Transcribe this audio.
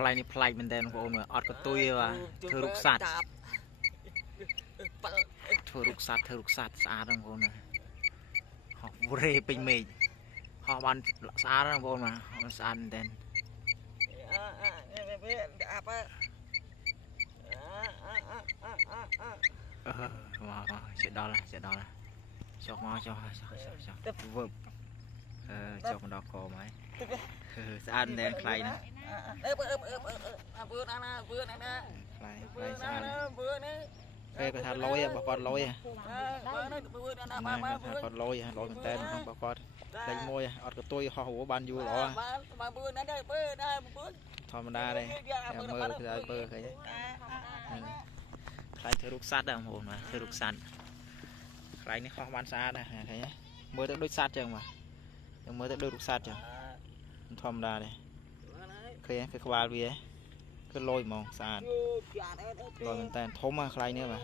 ខ្លាញ់នេះប្លែកមែនតើបងប្អូនអត់ក៏ទុយទេបាទធ្វើរូបសត្វធ្វើរូបសត្វស្អាតបងប្អូនហោះវរេពេញមេឃហោះបានស្អាតបងប្អូនបាទมันស្អាតមែនតើមកចេះដល់ចុះមកចុះវើបចុះមកដល់កមកហើយស្អាតមែនខ្លាញ់ណាខ្លាញ់ស្អាតពេលគាត់ថាលុយបើគាត់លុយគាត់លុយមែនតើបើគាត់ដេញមួយអត់ក៏ទុយហោះហួរបានយូរល្អធម្មតាទេមើលគេឲ្យបើឃើញខ្លាញ់ធ្វើរូបសត្វបងប្អូនធ្វើរូបសត្វខ្លាញ់នេះហោះបានស្អាតណាស់ឃើញទេមើលទៅដូចសត្វចឹងបាទមើលទៅដូចរូបសត្វចឹងធម្មតាទេឃើញគេក្បាលវាគឺលយហ្មងស្អាតលយមែនតើធំខ្លាញ់នេះបាទ